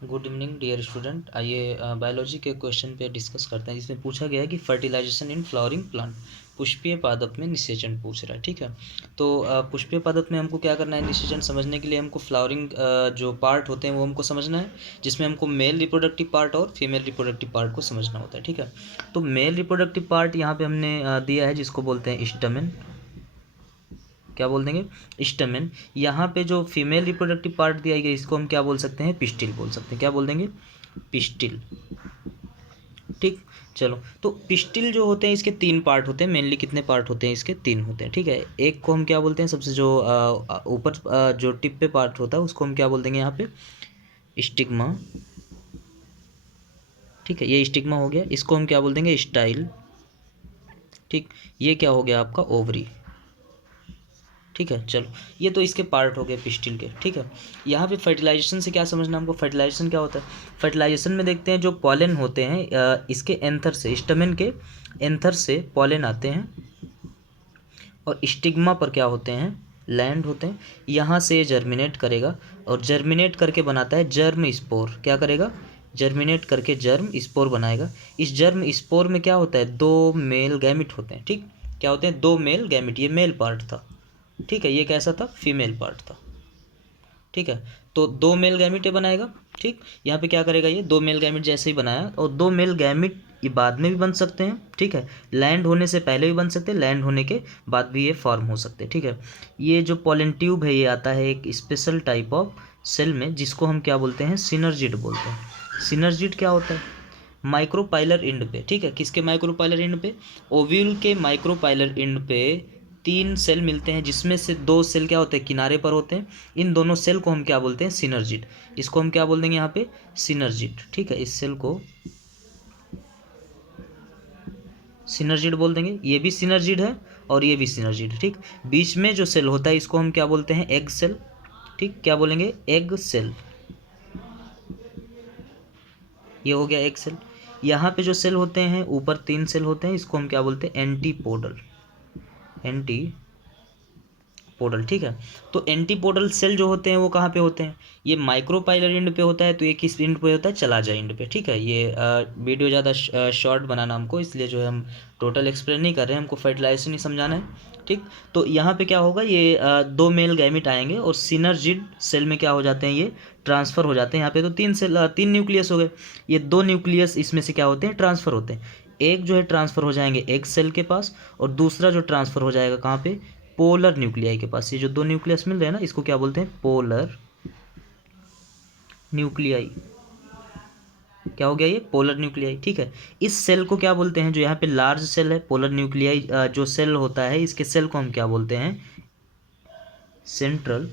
Good evening dear student. आइए biology के question पे डिस्कस करते हैं, जिसमें पूछा गया है कि फर्टिलाइजेशन इन फ्लावरिंग प्लांट, पुष्पीय पादप में निषेचन पूछ रहा है। ठीक है, तो पुष्पीय पादप में हमको क्या करना है, निषेचन समझने के लिए हमको फ्लावरिंग जो पार्ट होते हैं वो हमको समझना है, जिसमें हमको मेल रिप्रोडक्टिव पार्ट और फीमेल रिप्रोडक्टिव पार्ट को समझना होता है। ठीक है, तो मेल रिप्रोडक्टिव पार्ट यहाँ पे हमने दिया है, जिसको बोलते हैं स्टमेन। क्या बोल देंगे, स्टमेन। यहाँ पे जो फीमेल रिप्रोडक्टिव पार्ट दिया गया इसको हम क्या बोल सकते हैं, पिस्टिल बोल सकते हैं। क्या बोल देंगे, पिस्टिल। ठीक, चलो, तो पिस्टिल जो होते हैं इसके तीन पार्ट होते हैं मेनली। कितने पार्ट होते हैं इसके, तीन होते हैं। ठीक है, एक को हम क्या बोलते हैं, सबसे जो ऊपर जो टिप पे पार्ट होता है उसको हम क्या बोल देंगे यहाँ पे, स्टिग्मा। ठीक है, ये स्टिग्मा हो गया, इसको हम क्या बोल देंगे, स्टाइल। ठीक, ये क्या हो गया आपका, ओवरी। ठीक है, चलो, ये तो इसके पार्ट हो गए पिस्टिल के। ठीक है, यहाँ पे फर्टिलाइजेशन से क्या समझना हमको, फर्टिलाइजेशन क्या होता है। फर्टिलाइजेशन में देखते हैं जो पॉलन होते हैं इसके एंथर से, स्टमेन के एंथर से पॉलन आते हैं और स्टिग्मा पर क्या होते हैं, लैंड होते हैं। यहाँ से जर्मिनेट करेगा और जर्मिनेट करके बनाता है जर्म स्पोर। क्या करेगा, जर्मिनेट करके जर्म स्पोर बनाएगा। इस जर्म स्पोर में क्या होता है, दो मेल गैमिट होते हैं। ठीक, क्या होते हैं, दो मेल गैमिट। ये मेल पार्ट था। ठीक है, ये कैसा था, फीमेल पार्ट था। ठीक है, तो दो मेल गैमिट ये बनाएगा। ठीक, यहाँ पे क्या करेगा, ये दो मेल गैमिट जैसे ही बनाया, और दो मेल गैमिट ये बाद में भी बन सकते हैं। ठीक है, लैंड होने से पहले भी बन सकते हैं, लैंड होने के बाद भी ये फॉर्म हो सकते हैं। ठीक है, ये जो पॉलन ट्यूब है ये आता है एक स्पेशल टाइप ऑफ सेल में, जिसको हम क्या बोलते हैं, सिनर्जिड बोलते हैं। सिनर्जिड क्या होता है, माइक्रोपाइलर इंड पे। ठीक है, किसके माइक्रोपाइलर इंड पे, ओव्यूल के माइक्रोपाइलर इंड पे तीन सेल मिलते हैं, जिसमें से दो सेल क्या होते हैं, किनारे पर होते हैं। इन दोनों सेल को हम क्या बोलते हैं, सिनर्जिड। इसको हम क्या बोल देंगे यहाँ पे, सिनर्जिड। ठीक है, इस सेल को सिनर्जिड बोल देंगे। ये भी सिनर्जिड है और ये भी सिनर्जिड है। ठीक, बीच में जो सेल होता है इसको हम क्या बोलते हैं, एग सेल। ठीक, क्या बोलेंगे, एग सेल। ये हो गया एग सेल। यहाँ पे जो सेल होते हैं ऊपर तीन सेल होते हैं, इसको हम क्या बोलते हैं, एंटीपोडल। एंटी पोडल। ठीक है, तो एंटीपोडल सेल जो होते हैं वो कहाँ पे होते हैं, ये माइक्रोपाइलर इंड पे होता है, तो ये किस इंड पे होता है, चलाजा इंड पे। ठीक है, ये वीडियो ज़्यादा शॉर्ट बनाना हमको, इसलिए जो है हम टोटल एक्सप्लेन नहीं कर रहे हैं, हमको फर्टिलाइजेशन ही समझाना है। ठीक, तो यहाँ पे क्या होगा, ये दो मेल गैमिट आएंगे और सिनर्जिड सेल में क्या हो जाते हैं, ये ट्रांसफ़र हो जाते हैं। यहाँ पे तो तीन सेल, तीन न्यूक्लियस हो गए, ये दो न्यूक्लियस इसमें से क्या होते हैं, ट्रांसफ़र होते हैं। एक जो है ट्रांसफ़र हो जाएंगे एग सेल के पास, और दूसरा जो ट्रांसफ़र हो जाएगा कहाँ पे, पोलर न्यूक्लियाई के पास। ये जो दो न्यूक्लियस मिल रहे हैं ना, इसको क्या बोलते हैं, पोलर न्यूक्लियाई। क्या हो गया, ये पोलर न्यूक्लियाई। ठीक है, इस सेल को क्या बोलते हैं, जो यहाँ पे लार्ज सेल है, पोलर न्यूक्लियाई जो सेल होता है, इसके सेल को हम क्या बोलते हैं, सेंट्रल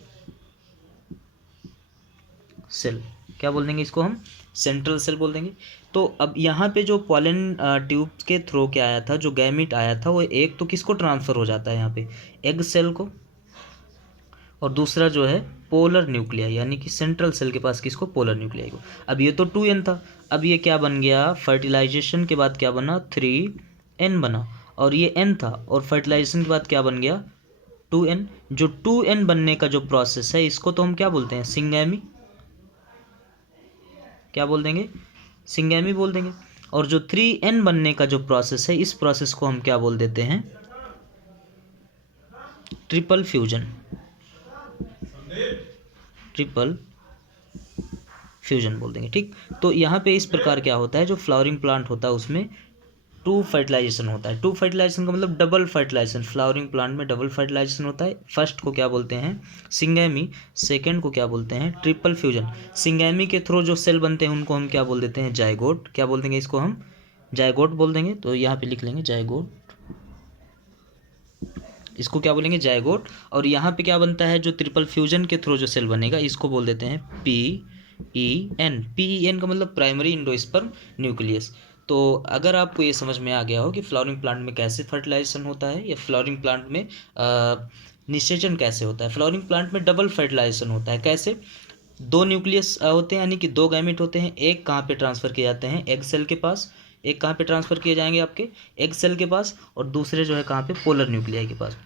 सेल। क्या बोल देंगे इसको हम, सेंट्रल सेल बोल देंगे। तो अब यहाँ पे जो पॉलन ट्यूब के थ्रू क्या आया था, जो गैमिट आया था, वो एक तो किसको ट्रांसफ़र हो जाता है यहाँ पे, एग सेल को, और दूसरा जो है पोलर न्यूक्लियाई, यानी कि सेंट्रल सेल के पास किसको, पोलर न्यूक्लियाई को। अब ये तो 2n था, अब ये क्या बन गया, फर्टिलाइजेशन के बाद क्या बना, 3n बना, और ये n था, और फर्टिलाइजेशन के बाद क्या बन गया, 2n। जो 2n बनने का जो प्रोसेस है इसको तो हम क्या बोलते हैं, सिंगैमी। क्या बोल देंगे, सिंगैमी बोल देंगे। और जो 3n बनने का जो प्रोसेस है, इस प्रोसेस को हम क्या बोल देते हैं, ट्रिपल फ्यूजन। ट्रिपल फ्यूजन बोल देंगे। ठीक, तो यहाँ पे इस प्रकार क्या होता है, जो फ्लावरिंग प्लांट होता है उसमें टू फर्टिलाइजेशन होता है। टू फर्टिलाइजेशन का मतलब डबल फर्टिलाइजेशन, फ्लावरिंग प्लांट में डबल फर्टिलाइजेशन होता है। फर्स्ट को क्या बोलते हैं, सिंगैमी। सेकेंड को क्या बोलते हैं, ट्रिपल फ्यूजन। सिंगैमी के थ्रू जो सेल बनते हैं उनको हम क्या बोल देते हैं, जायगोट। क्या बोल देंगे इसको हम, जायगोट बोल देंगे। तो यहाँ पे लिख लेंगे जायगोट, इसको क्या बोलेंगे, जायगोट। और यहाँ पे क्या बनता है, जो ट्रिपल फ्यूजन के थ्रू जो सेल बनेगा इसको बोल देते हैं PEN। PEN का मतलब प्राइमरी इंडोस्पर्म न्यूक्लियस। तो अगर आपको ये समझ में आ गया हो कि फ्लावरिंग प्लांट में कैसे फर्टिलाइजेशन होता है, या फ्लावरिंग प्लांट में निषेचन कैसे होता है। फ्लावरिंग प्लांट में डबल फर्टिलाइजेशन होता है। कैसे, दो न्यूक्लियस होते हैं, यानी कि दो गैमेट होते हैं। एक कहाँ पे ट्रांसफ़र किए जाते हैं, एग सेल के पास। एक कहाँ पे ट्रांसफ़र किए जाएंगे, आपके एग सेल के पास, और दूसरे जो है कहाँ पे, पोलर न्यूक्लियाई के पास।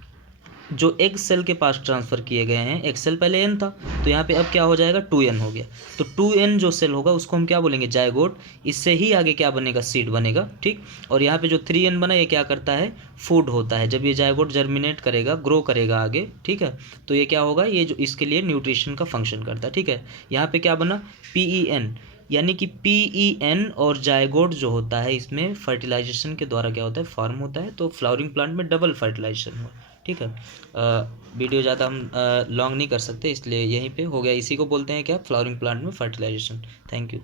जो एग सेल के पास ट्रांसफ़र किए गए हैं, एग सेल पहले एन था, तो यहाँ पे अब क्या हो जाएगा 2n हो गया। तो 2n जो सेल होगा उसको हम क्या बोलेंगे, जायगोट। इससे ही आगे क्या बनेगा, सीड बनेगा। ठीक, और यहाँ पे जो 3n बना ये क्या करता है, फूड होता है। जब ये जायगोट जर्मिनेट करेगा, ग्रो करेगा आगे, ठीक है, तो ये क्या होगा, ये जो इसके लिए न्यूट्रिशन का फंक्शन करता है। ठीक है, यहाँ पे क्या बना, PEN, यानी कि PEN और जायगोट जो होता है इसमें फर्टिलाइजेशन के द्वारा क्या होता है, फॉर्म होता है। तो फ्लावरिंग प्लांट में डबल फर्टिलाइजेशन हुआ। ठीक है, वीडियो ज़्यादा हम लॉन्ग नहीं कर सकते, इसलिए यहीं पे हो गया। इसी को बोलते हैं क्या, फ्लावरिंग प्लांट में फर्टिलाइजेशन। Thank you.